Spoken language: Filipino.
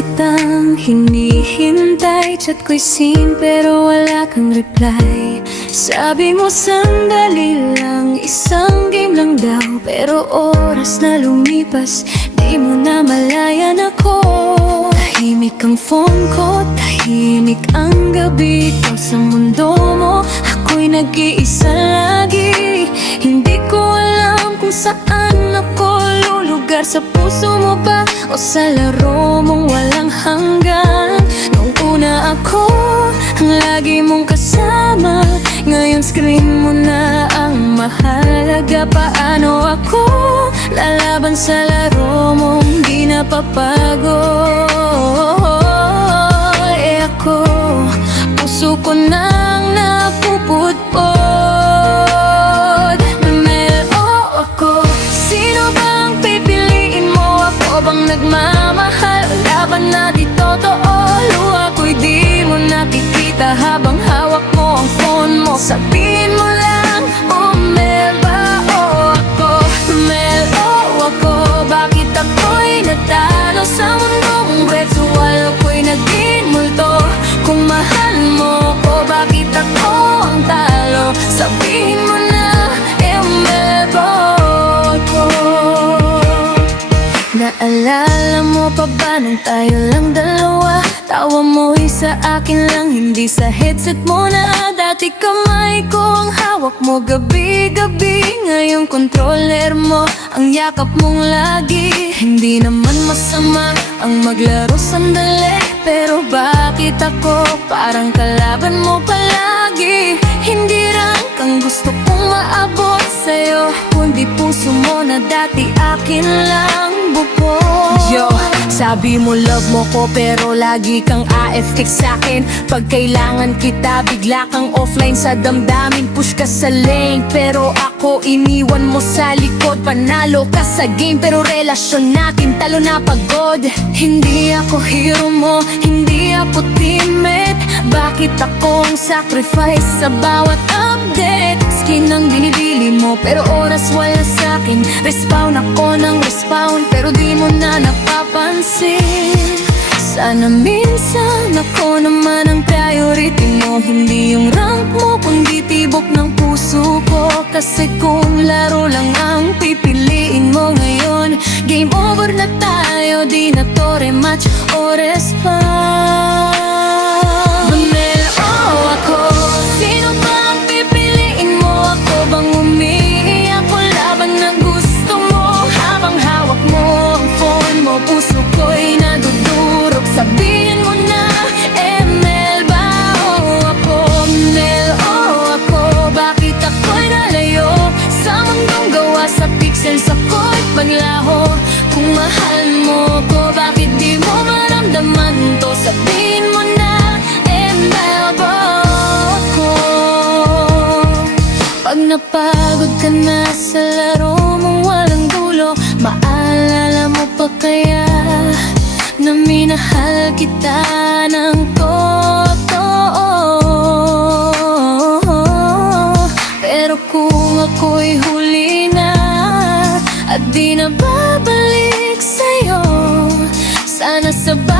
kitang hinihintay. Chat ko'y seen pero wala kang reply. Sabi mo sandali lang, isang game lang daw. Pero oras na lumipas, di mo na malayan ako. Tahimik ang phone ko, tahimik ang gabi ko. Sa mundo mo, ako'y nag-iisa lagi. Hindi ko alam kung saan ako lulugar. Sa puso mo ba o sa laro mong walang hanggan? Nung una ako ang lagi mong kasama, ngayon screen mo na ang mahalaga. Paano ako lalaban sa laro mong di napapagod? Eh ako, puso ko nang napupudpod. Namelo ako, sino bang pipiliin mo? Ako bang nagmamahal? Laban na di totoo. Luha ko'y di mo nakikita habang hawak mo ang phone mo. Sabihin mo lang, Mel ba o ako? Mel o ako, bakit ako'y natalo sa mundong virtual? Ako'y naging multo. Kung mahal mo ko, bakit ako ang talo? Sabihin mo na, Mel ba o ako? Naalala mo pa ba nung tayo lang dalawa? Tawa mo'y sa akin lang, hindi sa headset mo na. Dati kamay ko ang hawak mo gabi-gabi, ngayon controller mo ang yakap mong lagi. Hindi naman masama ang maglaro sandali, pero bakit ako parang kalaban mo palagi? Hindi rank ang gusto kong maabot sa'yo, kundi puso mo na dati akin lang bukod. Yo, sabi mo love mo ko pero lagi kang AFK sa'kin. Pag kailangan kita, bigla kang offline sa damdamin. Push ka sa lane, pero ako iniwan mo sa likod. Panalo ka sa game, pero relasyon natin talo na pagod. Hindi ako hero mo, hindi ako teammate. Bakit akong sacrifice sa bawat update? Skin ang binibili mo, pero oras wala sa'kin. Respawn ako ng respawn, pero di mo na napapansin. Sana minsan ako naman ang priority mo, hindi yung rank mo, kundi tibok ng puso ko. Kasi kung laro lang ang pipiliin mo ngayon, game over na tayo, di na to rematch o respawn. Manel o ako, sino ba ang pipiliin mo? Ako bang umiiyak o laban na gusto mo? Habang hawak mo ang phone mo, puso ko'y nadudurog. Sabihin mo na, Mel ba o ako? Mel o ako, bakit ako'y nalayo sa mundong gawa sa pixels? Ako'y paglaho. Kung mahal mo ko, bakit di mo maramdaman to? Sabihin mo na, Mel ba ako? Pag napagod ka na sa laro mong walang dulo, maalala mo pa kaya na minahal kita ng totoo? Pero kung ako'y huli na at di na babalik sa'yo, sana sabay